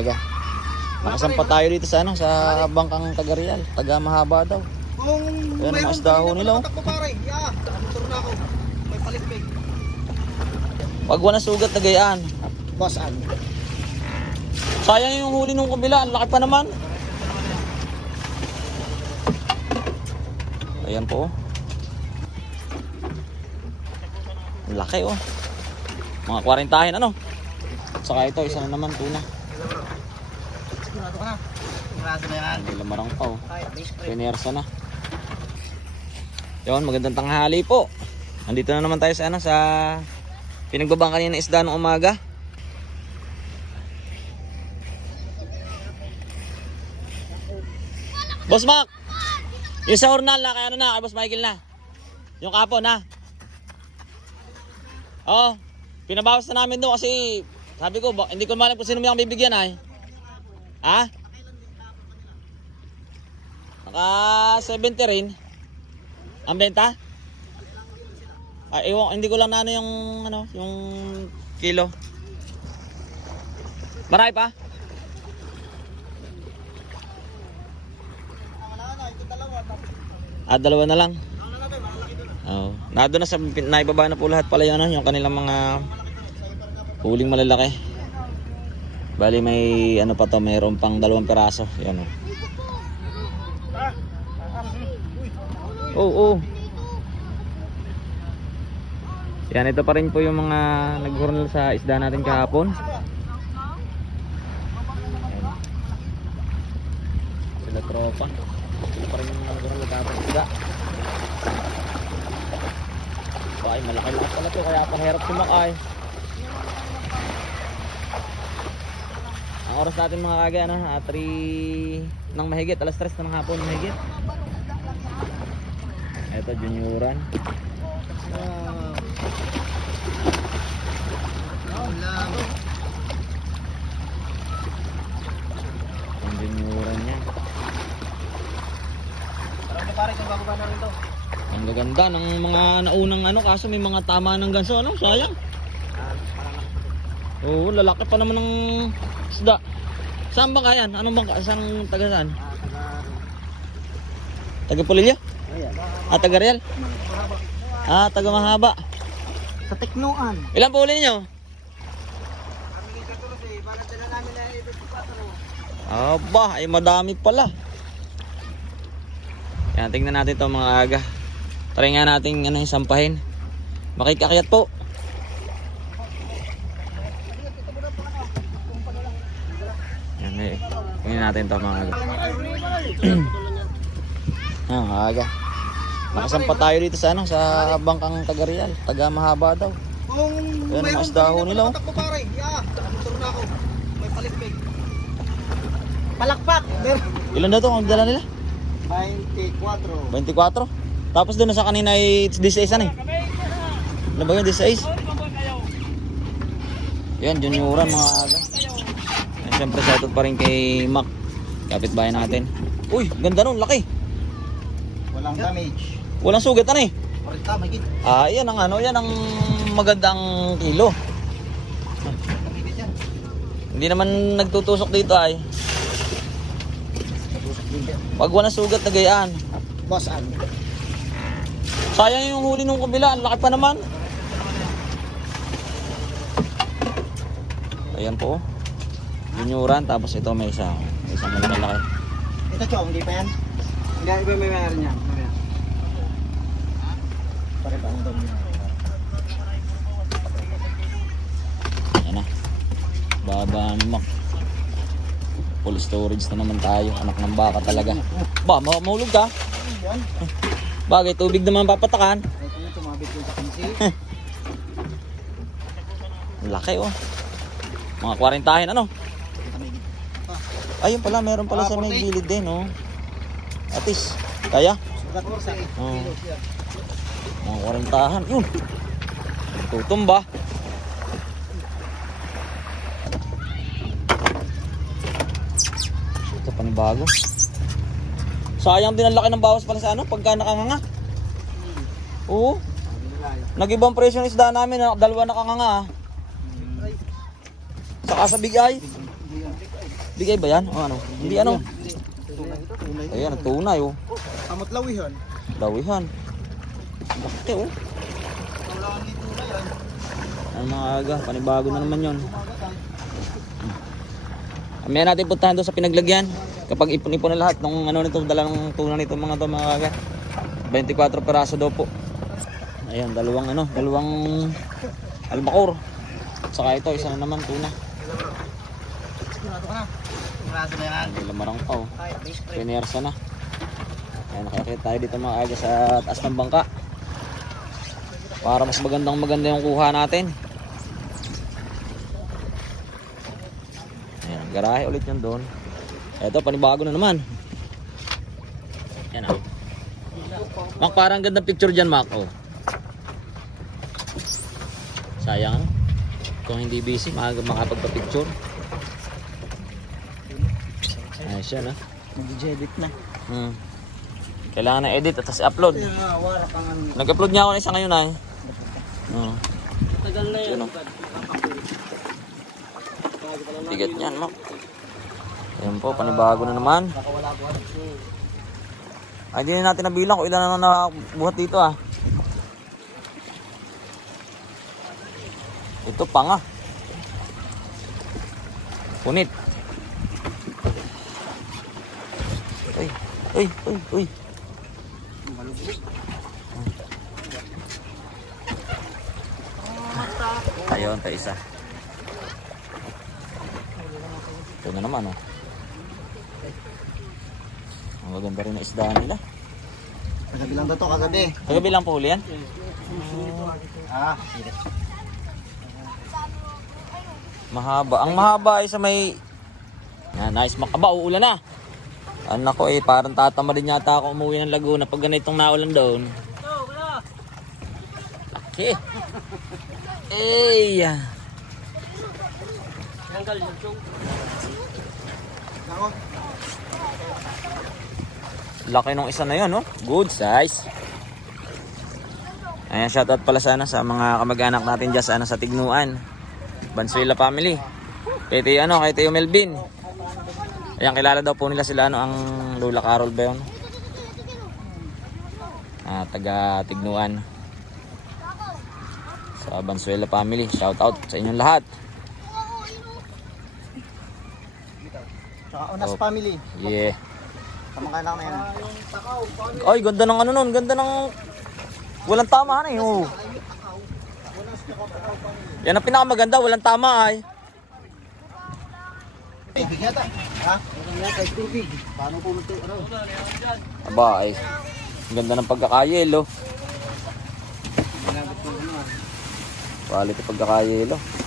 aga. Nakasampa tayo dito sa ano, sa bangkang Tagarial. Taga mahaba daw. Kung Ayan, mayroon mas dahon nila, oh. pa natakbo, pare. Yeah, motor na ako. May palitpig. Pag wala sugat na gayaan. Boss, an. Sayang yung huli nung kabila, ang laki pa naman. Ayan po. oh. Ang laki oh. Mga 40 ano. Saka ito, isa na naman tuna. Sigurado ka na. Yan. Hindi lamarang pa oh. Pinersa na. Yon, magandang tanghali po. Andito na naman tayo sa ano sa pinagbabang kanina isda ng umaga. Boss Mac! Yung sa Hornal na, kaya ano na, kay Boss Michael na. Yung kapo na. Oo, pinabawas na namin doon kasi sabi ko, hindi ko malam kung sino may akong bibigyan ay. Ha? Naka 70 rin. Ang benta? Ay, ewan, hindi ko lang na ano yung ano, yung kilo. Marami pa? Ah, dalawa na lang. Oo. Na doon na sa naibaba na po lahat pala yun, ano, yung kanilang mga huling malalaki. Bali may ano pa to, mayroon pang dalawang piraso. Yan oh. Oo, oo. Yan, ito pa rin po yung mga naghurnal sa isda natin kahapon. Sila tropa. Sila pa rin yung naghurnal kahapon isda. Ay, malaki-laki pala to, kaya pahirap sumakay. Ang oras natin mga kagay, ano, ah, 3 ng mahigit, alas 3 ng hapon mahigit. Ito, junioran. Ang junioran niya. Marami pare kung bababa na rin to. Ang gaganda ng mga naunang ano, kaso may mga tama ng ganso, ano, sayang. Oo, lalaki pa naman ng isda. Saan ba kayan? Anong bangka? Saan taga saan? Taga Pulilya? Ah, taga Real? Ah, taga Mahaba. Sa Teknoan. Ilan po uli niyo? Aba, ay madami pala. Yan, tingnan natin to mga aga. Try nga natin ano, sampahin. Makikakyat po. Yan, eh. Tingnan natin to mga aga. ah, aga. Nakasampa tayo dito sa ano, sa bangkang Tagarial. Taga Mahaba daw. Kung Ayan, mayroon mas dahon nila, oh. natakbo, pare. Yeah, motor na ako. May palitpig. Palakpak. Meron. Ilan na to ang dala nila? 24. 24. Tapos doon sa kanina ay 16 ano eh. Ano ba yun? 16? Yan, junioran mga aga. Yan, Siyempre shoutout pa rin kay Mac. Kapit bahay natin. Uy, ganda nun, laki. Walang damage. Walang sugat ano eh. Parita, may git. Ah, yan ang ano, yan ang magandang kilo. Hindi naman nagtutusok dito ay. Pag walang sugat na gayaan. Boss, an. Sayang yung huli nung kabila, ang laki pa naman. Ayan po. Junioran, tapos ito may isa. May isang malaki. Ito, Chong, hindi pa yan? Hindi, iba may mayroon yan. Mamaya. Pare pa ang dami yan. Ayan na. Baba ni Mac. Full storage na naman tayo. Anak ng baka talaga. Ba, ma mahulog ka? Bagay, tubig naman papatakan. Laki oh. Mga 40 ano? Ayun pala, meron pala Ah, sa may 40. gilid din oh. Atis, kaya? Sugat mo sa Oo. kilos yan. Mga 40-han. Yun. Tutumba. Ito panibago. Sayang din ang laki ng bawas pala sa ano, pagka nakanganga. Oo. Nag-ibang presyo ng isda namin, na dalawa nakanganga ah. Saka sa bigay. Bigay ba yan? O ano? Hindi ano? Ayan, tunay oh. Amot lawihan. Dawihan. Bakit oh. Ano mga aga, panibago na naman tayo. Amaya natin puntahan doon sa pinaglagyan. Kapag ipon-ipon na lahat ng ano nito, dala ng tuna nito mga to mga aga. 24 peraso daw po. Ayan, dalawang ano, dalawang albacore. Saka ito, isa na naman tuna. May lamarang pa oh. Pinersa na. Ayan, nakakita tayo dito mga aga sa taas ng bangka. Para mas magandang maganda yung kuha natin. Ayan, garahe ulit yun doon. Ito, panibago na naman. Ayan ah. Mac, parang gandang picture dyan, Mac. Oh. Sayang. Kung hindi busy, makapagpa-picture. Ayos yan, ah. Nag-edit na. Hmm. Kailangan na edit at tapos upload. Ano. Nag-upload niya ako na isa ngayon ay. Oo. Tagal na Yun, oh. Bigat niyan, Mak. Ayan po, panibago na naman. Ay, di na natin nabilang kung ilan na nabuhat dito ah. Ito pa nga. Punit. Uy, uy, uy, uy. Ayun, pa isa. Ito na naman oh. Ang maganda rin na isda nila. Kagabi lang daw to, kagabi. Kagabi lang po huli yan? Ah, Mahaba. Ang mahaba ay sa may... Yan, nice. Makaba, uulan na. Ano ko eh, parang tatama din yata ako umuwi ng Laguna pag ganitong naulan doon. Laki. Ey! ako. Laki nung isa na yun, no? Good size. Ayan, shoutout pala sana sa mga kamag-anak natin dyan sa, ano, sa Tignuan. Bansuela family. Kay Tio, ano, kay Tio Melvin. Ayan, kilala daw po nila sila, ano, ang Lola Carol ba yun? Ah, taga Tignuan. Sa Bansuela family. Shoutout sa inyong lahat. Tsaka Unas Oh. family. Yeah. Kamangkanak na yan. Ay, ganda ng ano nun, ganda ng... Walang tama na eh, oh. Yan ang pinakamaganda, walang tama ay. Tubig yata. Ha? Tubig. Paano po ito? Ano? Aba ay. Ang ganda ng pagkakayelo. Ginabot ko ano. Quality pagkakayelo.